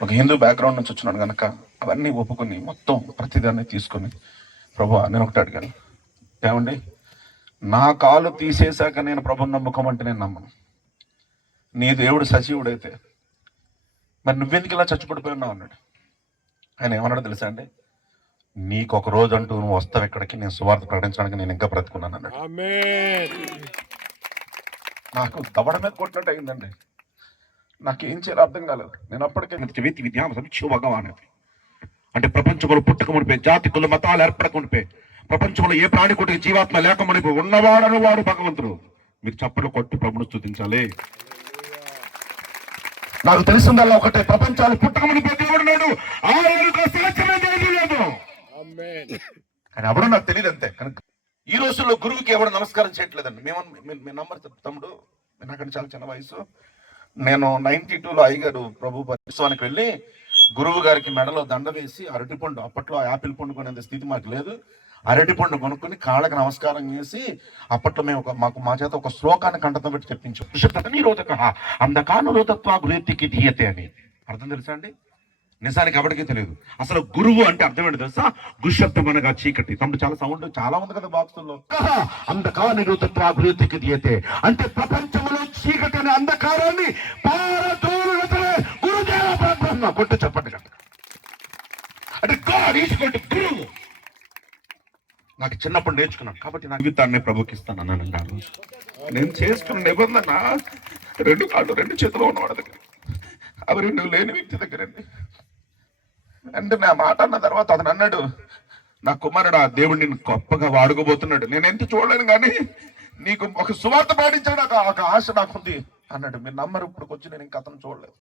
ఒక హిందూ బ్యాక్గ్రౌండ్ నుంచి వచ్చినాడు కనుక అవన్నీ ఒప్పుకొని మొత్తం ప్రతిదాన్ని తీసుకొని ప్రభు నేను ఒకటి అడిగాను. ఏమండి? నా కాలు తీసేశాక నేను ప్రభుని నమ్ముకోమంటే నేను నమ్మను. నీ దేవుడు సజీవుడైతే మరి నువ్వెందుకు ఇలా చచ్చిపడిపోయినావు? అన్నాడు. ఆయన ఏమన్నాడు తెలుసా అండి? నీకు ఒక రోజు అంటూ నువ్వు వస్తావు ఇక్కడికి నేను సువార్త ప్రకటించడానికి నేను ఇంకా బ్రతుకున్నాను అన్నాడు. నాకు దవడ మీద కొట్టినట్టు అయిందండి. నాకేం చేయాలో అర్థం కాలేదు. నేను అప్పటికే వ్యక్తి విద్యా సమీక్ష భగవాన్ అంటే ప్రపంచంలో పుట్టక మునిపే జాతి కుల మతాలు ఏర్పడక మునిపే ప్రపంచంలో ఏ ప్రాణి కొట్టుకు జీవాత్మ లేక మునిపే ఉన్నవాడను వాడు భగవంతుడు. మీరు చప్పట్లు కొట్టి ప్రభును స్థుతించాలి నాకు తెలిసిందల్లా ఒకటే ప్రపంచాలు పుట్టక మునిపే దేవుడు లేదు. కానీ ఎవడో నాకు తెలియదు అంతే. కనుక ఈ రోజుల్లో గురువుకి ఎవడు నమస్కారం చేయట్లేదండి. మేము మీ నంబర్ తమ్ముడు. నాకంటే చాలా చిన్న వయసు. నేను నైన్టీ టూలో అయ్యగారు ప్రభు పరిశ్రమానికి వెళ్ళి గురువు గారికి మెడలో దండ వేసి అరటిపండు అప్పట్లో యాపిల్ పండు కొనేంత స్థితి మాకు లేదు. అరటిపండు కొనుక్కొని కాళ్ళకి నమస్కారం చేసి అప్పట్లో మేము ఒక మాకు మా చేత ఒక శ్లోకాన్ని కంటతో పెట్టి చెప్పించాం. పురుషత్వ నిరోధక అందకానురోధత్వ గురేతికి దీయతే అని అర్థం తెలుసా అండి? నిజానికి ఎవరికీ తెలియదు. అసలు గురువు అంటే అర్థం ఏంటి తెలుసా? గుశబ్దం అనగా చీకటి తమ్ముడు చాలా సౌండ్ చాలా ఉంది కదా బాక్సుల్లో. అంధకా నిరుతత్వ అభివృద్ధికి దీయతే అంటే ప్రపంచ చీకటి అనే అంధకారాన్ని పారదూరులతలే గురుదేవ పరబ్రహ్మ. కొట్టు చెప్పండి కదా అంటే గాడ్ ఈశ్వరుడు గురువు నాకు చిన్నప్పుడు నేర్చుకున్నాను. కాబట్టి నా జీవితాన్ని ప్రభుకిస్తాను అన్నానండి ఆ రోజు. నేను చేసుకున్న నిబంధన రెండు కాళ్ళు రెండు చేతులు ఉన్నవాడి దగ్గర. అవి రెండు లేని వ్యక్తి దగ్గరండి. అంటే నా మాట అన్న తర్వాత అతను అన్నాడు నా కుమారుడు ఆ దేవుడిని గొప్పగా వాడుకోబోతున్నాడు. నేను ఎంత చూడలేను కానీ నీకు ఒక సువార్త పాటించాడు ఒక- ఆశ నాకుంది అన్నాడు. మీరు నమ్మరు ఇప్పుడు వచ్చి నేను ఇంకా అతను చూడలేదు.